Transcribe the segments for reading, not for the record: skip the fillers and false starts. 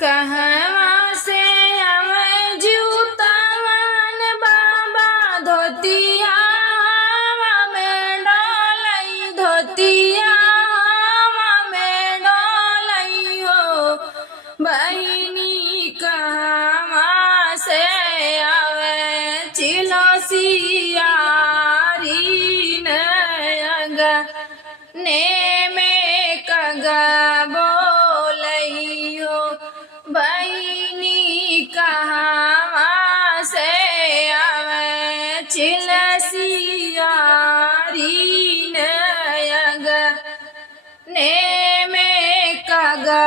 कहवा से आवे जूतावान बाबा धोतिया में डोलई धोतिया में डोलई हो बहिनी कहवा से आवे चिलो सियारी नयग ने में कगा बोलई हो बहिनी कहवा से आवे चिलसियारी नयग ने में कगा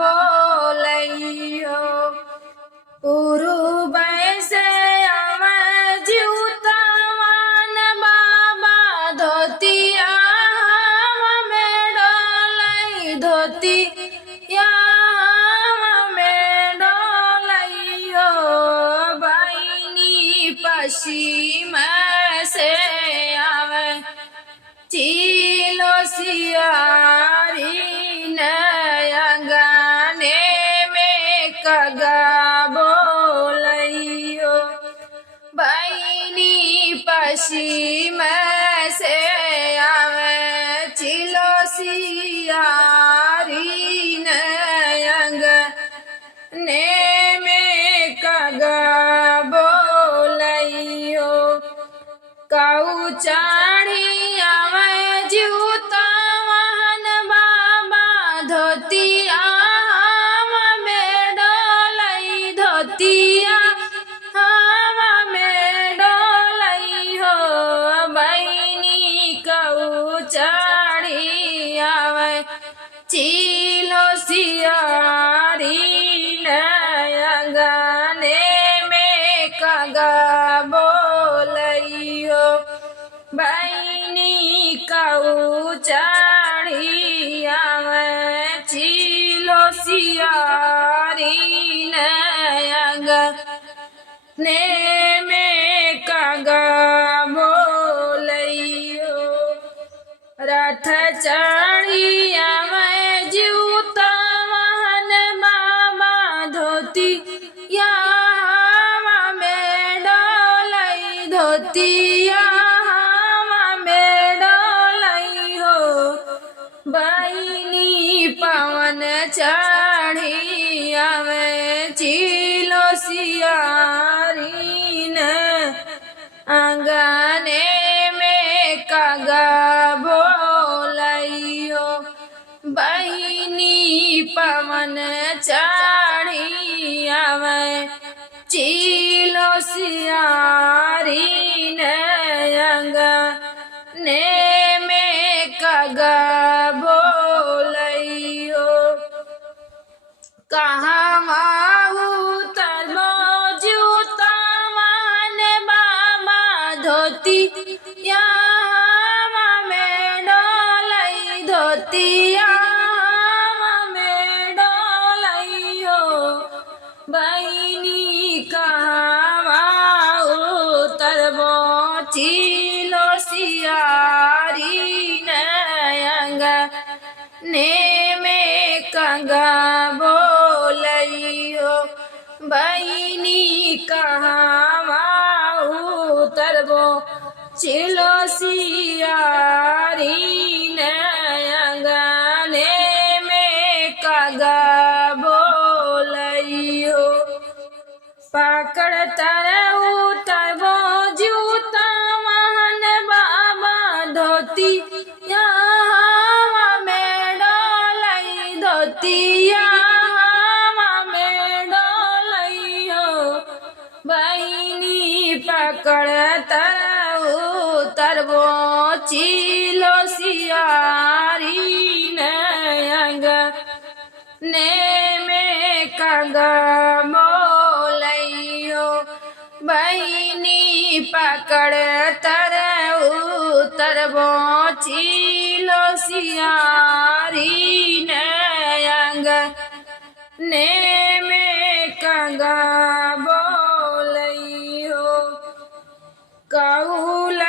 बोलई हो उरुब से आवे जूतावान बाबा धोतिया में डोलई धोतिया में डोलई हो बहिनी पश्चिम से आवे चिलो सियारी नयगने में कगा बोलई हो बहिनी पश्चिम से आवे चिलो सियारी नयग ने में कगा बोलई हो काऊ चाढ़ी आवे जूतावान बाबा धोतिया में डोलई धोतिया में डोलई हो बहिनी काऊ चाढ़ी आवे चिलो सियारी नयगने में कगा बोलई हो बहिनी काऊ चाढ़ी आवे चिलो सियारी नयग ने में कगा बोलई हो रथ चढ़ी आवे जूतावान बाबा धोतिया में डोलई धोतिया में डोलई हो बहिनी पवन चढ़ी आवे चिलो सियारी आंगने में कगा बोलई हो बहिनी पवन चढ़ी आवे चिलो सियारी नयगने में कगा बोलई हो कहवा उतरबो जूतावान बाबा धोतिया में डोलई धोतिया में डोलई हो बहिनी कहवा उतरबो चिलो सियारी नयग ने में कगा बोलई हो बहिनी कहवा उतरबो चिलो सियारी नयगने में कगा बोलई हो पकड़ तर उतरबो जूतावान बाबा धोतिया में डोलई धोतिया में डोलई हो बहिनी पकड़ तर उतरबो चिलो सियारी नयग ने में कगा बोलई हो बहिनी पकड़ तर उतरबो चिलो सियारी नयग ने में कगा बोलई हो काउल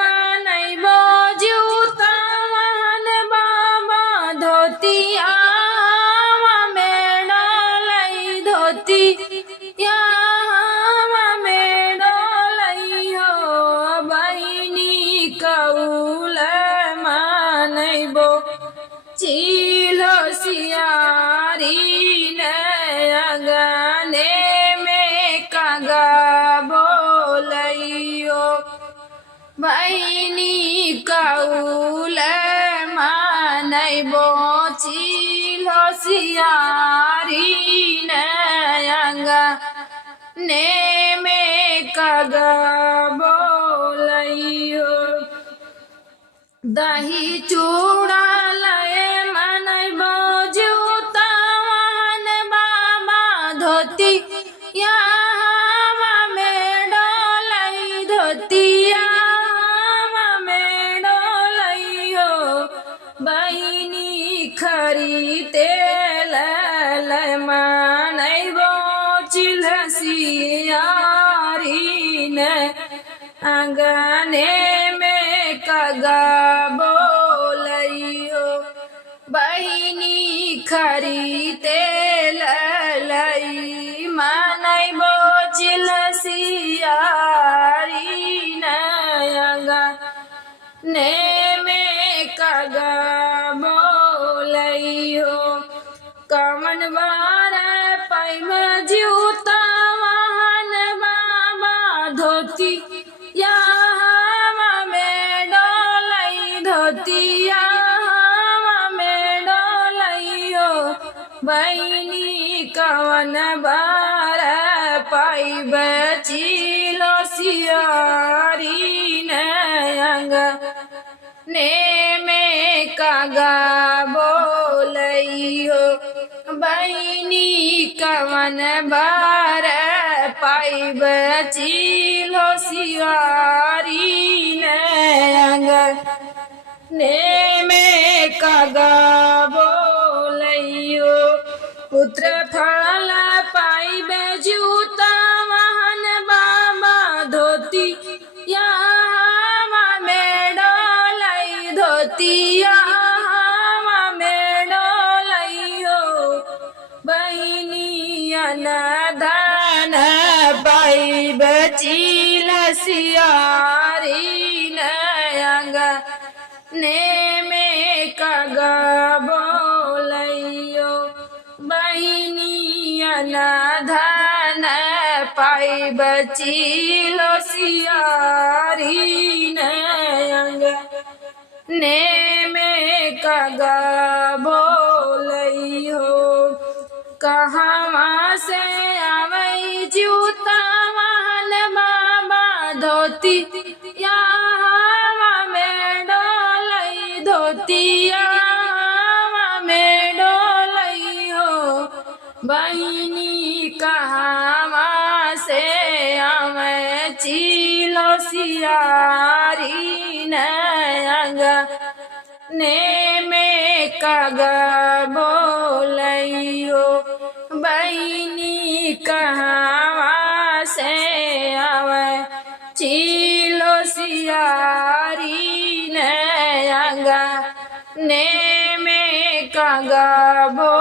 मनैबो जूतावान बाबा धोतिया में डोलई धोती या में डोलैयो बहिनी कौल मानैबो चिलो सियारी ने अगने में कागा बोलैयो बहिनी कौल मानैबो चिलो सियारी ने अगने में कागा बोलैयो दही चूड़ा लय मनैबो जूतावन बाबा धोती या में डोलै धोतिया में डोलैयो बहिनी खरी तेल लय मनैबो चिलसियारी ने आंगने में कागा बोलैयो बहिनी खरी तेल लई मनैबो चिलसियारी नयंगा ने में कागा बोलैयो कमन बार पैम जूता वाहन बाबा धोती या में डोलै धोतिया में डोलैयो बहिनी कवन बार पाइब चिलो सियारी नयंग ने में कागा बोलैयो बहिनी कवन बार पाइब चिलो सियारी नयंग ने में कागा बोलैयो पुत्र फल पाइब जूता वाहन बाबा धोती या में डोलै धोतिया में डोलैयो बहिनी अनधन पाइब चिलसियारी नयंग ने में कागा बोलैयो बहिनी अनधन पाइब चिलो सियारी नयंग ने में कागा बोलैयो कहवा से आवै जूता वाहन बाबा धोती या में डोलै धोतिया में डोलैयो बहिनी कहवा से आवै चिलो सियारी नयंग ने में कागा बोलैयो बहिनी कहवा से आवै चिलो सियारी नयंग ने में कागा बोलैयो